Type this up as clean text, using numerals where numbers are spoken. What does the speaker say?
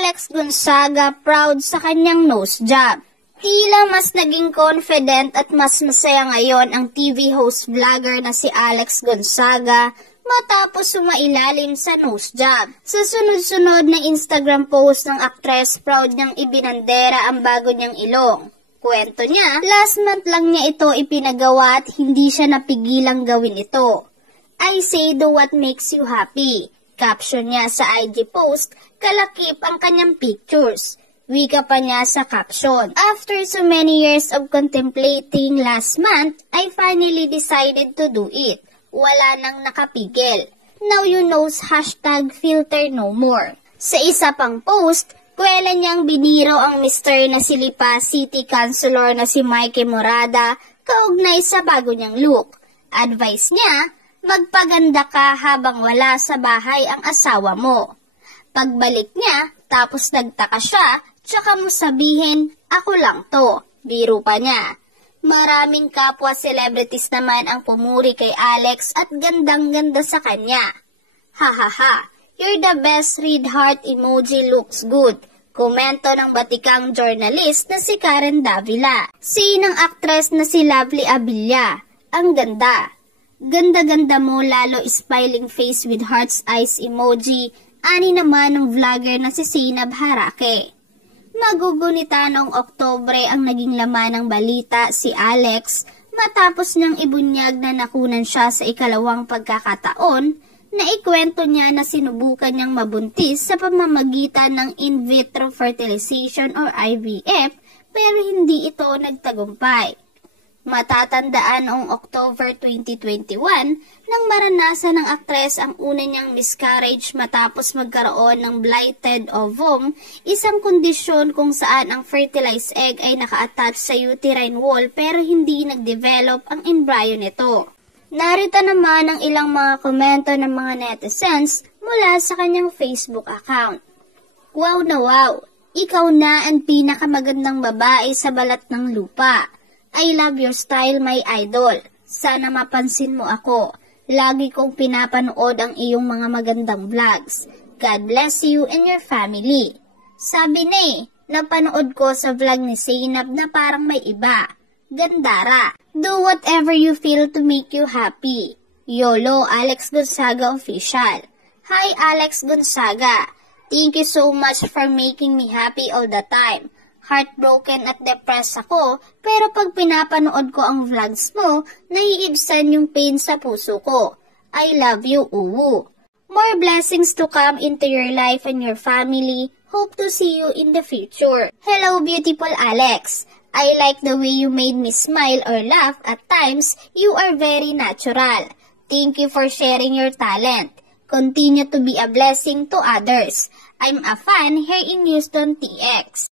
Alex Gonzaga proud sa kanyang nose job. Tila mas naging confident at mas masaya ngayon ang TV host vlogger na si Alex Gonzaga matapos sumailalim sa nose job. Sa sunod-sunod na Instagram post ng aktres, proud niyang ibinandera ang bago niyang ilong. Kwento niya, last month lang niya ito ipinagawa at hindi siya napigilang gawin ito. I say do what makes you happy. Caption niya sa IG post, kalakip ang kanyang pictures. Wika pa niya sa caption, after so many years of contemplating last month, I finally decided to do it. Wala nang nakapigil. Now you knows #filter no more. Sa isa pang post, kwela niyang biniro ang Mr. na si Lipa City Councilor na si Mikey Morada kaugnay sa bago niyang look. Advice niya, magpaganda ka habang wala sa bahay ang asawa mo. Pagbalik niya, tapos nagtaka siya, tsaka mo sabihin, ako lang to. Biro pa niya. Maraming kapwa celebrities naman ang pumuri kay Alex at gandang-ganda sa kanya. Hahaha, you're the best, read heart emoji, looks good. Komento ng batikang journalist na si Karen Davila. Sinang aktres na si Lovely Abilia. Ang ganda. Ganda-ganda mo, lalo smiling face with heart's eyes emoji. Ani naman ng vlogger na si Sinab Harake. Magugunita noong Oktubre ang naging laman ng balita si Alex matapos niyang ibunyag na nakunan siya sa ikalawang pagkakataon na ikwento niya na sinubukan niyang mabuntis sa pamamagitan ng in vitro fertilization or IVF pero hindi ito nagtagumpay. Matatandaan noong October 2021 nang maranasan ng aktres ang una niyang miscarriage matapos magkaroon ng blighted ovum, isang kondisyon kung saan ang fertilized egg ay naka-attach sa uterine wall pero hindi nag-develop ang embryo nito. Narito naman ang ilang mga komento ng mga netizens mula sa kanyang Facebook account. Wow na wow! Ikaw na ang pinakamagandang babae sa balat ng lupa. I love your style, my idol. Sana mapansin mo ako. Lagi kong pinapanood ang iyong mga magandang vlogs. God bless you and your family. Sabi ni, napanood ko sa vlog ni Zainab na parang may iba. Gandara. Do whatever you feel to make you happy. YOLO, Alex Gonzaga Official. Hi Alex Gonzaga. Thank you so much for making me happy all the time. Heartbroken at depressed ako, pero pag pinapanood ko ang vlogs mo, naiibsan yung pain sa puso ko. I love you, uwu. More blessings to come into your life and your family. Hope to see you in the future. Hello, beautiful Alex. I like the way you made me smile or laugh at times. You are very natural. Thank you for sharing your talent. Continue to be a blessing to others. I'm a fan here in Houston, TX.